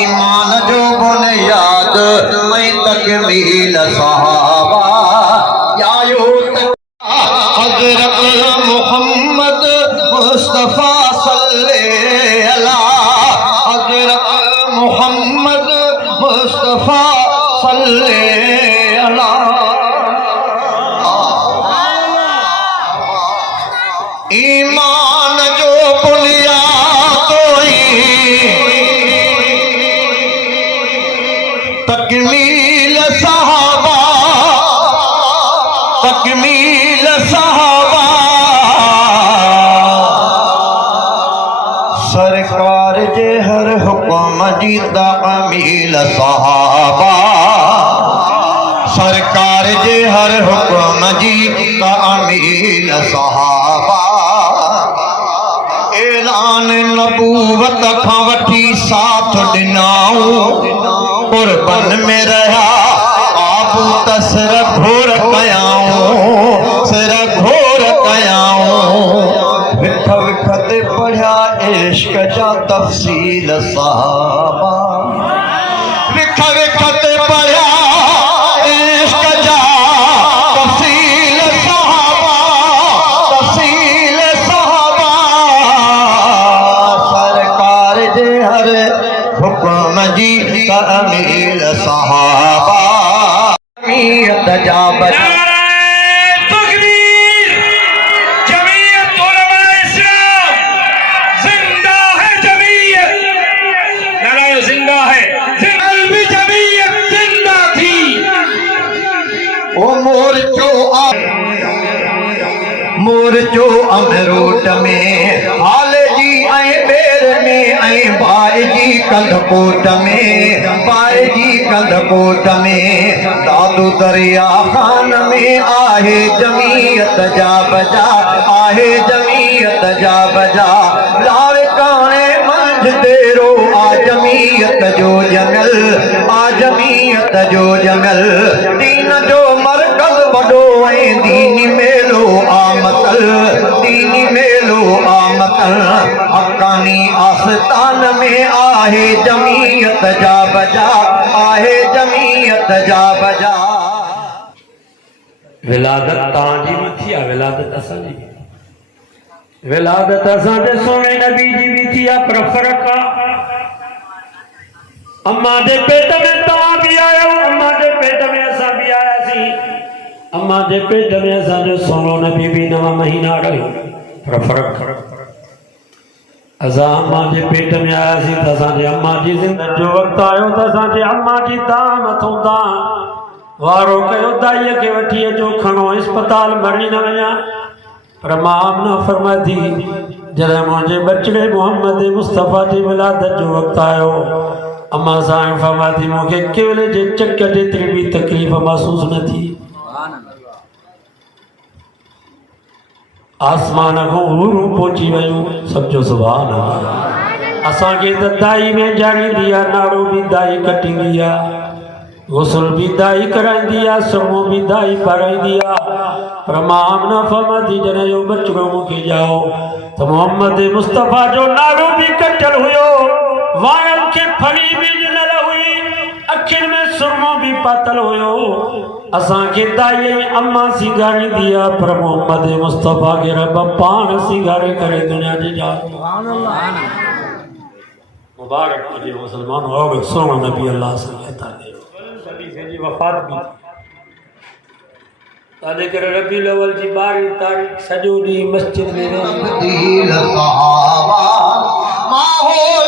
ईमान जो बुनियाद मैं तकमील सहाबा हज़रत मोहम्मद मुस्तफ़ा सल्लल्लाहु अला हज़रत मोहम्मद मुस्तफ़ा सल्लल्लाहु अला ईमान जो बुनियाद तकमील सहाबा तकमील सहाबा सरकार जे हर हुक्म जी तामील सहाबा सरकार जे हर हुक्म जी तामील सहाबा ऐलान नबूवत खां वठी साथ ॾिनाऊं कुर्बन में रहा आबू तसर घोर कयाऊं सिर घोर कयाऊं विख विख ते पढ़िया इश्क जा तफसील सहाबा विख विख ते पढ़िया इश्क जा तफसील सहाबा तफसील सहाबा सरकार जे हर हुक्म जी तामील सहाबा जमीयत जा बचा तकबीर जमीयत उलमा इस्लाम जिंदा है जमीयत नारा जिंदा है कल भी जमीयत जिंदा थी ओ मोरचो अमरूट में हाल जी ऐं बेर में ऐं बाई जी कंधकोट में बाई जी कंधकोट में दादू दरिया खान में आहे जमीयत जा बजा आहे जमीयत जा बजा लाड़ काने मंझ तेरो आ जमीयत जो जंगल आ जमीयत जो जंगल दीन जो मरकज़ वॾो ऐं दीनी मेलो आमतल दीनी मेलो आमतल हक़ानी आस्तान में आहे जमीयत जा बजा आहे जमीयत जा बजा विलादत तांजी भी थी विलादत असांजी भी विलादत असांजे सोने नबी जी भी थी पर फर्क अम्मा दे पेट में तव्हां भी आयो अम्मा दे पेट में असां भी आयासीं अम्मा दे पेट में असांजो सोनो नबी भी 9 महीना रहियो पर फर्क असां अम्मा जे पेट में आयासीं त असांजे अम्मा जी ज़िंदगी जो वक़्तु आयो त असांजे अम्मा जी दां मथां दां वारो कयो दाईअ खे वठी अचो खणो अस्पताल मरी न वञा पर मां आमना फरमाए थी जॾहिं मुंहिंजे बचड़े मोहम्मद मुस्तफ़ा जी विलादत जो वक़्तु आयो अम्मा साईं फरमाए थी मूंखे केवल जे चक जेतिरी बि तकलीफ़ महसूस न थी आसमान को रूह पहुंची वयूं समझो सुभान अल्लाह असांखे त दाई में जाणींदी आहे नाड़ो भी दाई कटींदी आहे गुस्ल भी दाई कराईंदी आहे सुम्हो भी दाई पाराईंदी आहे पर मां आमना फरमाती जॾहिं जो बचड़ो मूंखे ॼाओ त मोहम्मद मुस्तफ़ा जो नाड़ो भी कटियल हुयो वारनि खे फड़ी भी ॾिनल हुई अखियुनि में सुरमो भी पातल हुयो असांखे दाई अम्मा सिंगारींदी आहे पर मोहम्मद मुस्तफ़ा खे रब पाण सिंगारे करे दुनिया जी ॼाण मुबारक हुजे मुसलमान और सोनो नबी अल्लाह से कहता है नबी से जी वफ़ात भी ताले करे रबीउल अव्वल जी 12 तारीख़ सॼो ॾींहुं मस्जिद में सहाबा माहौल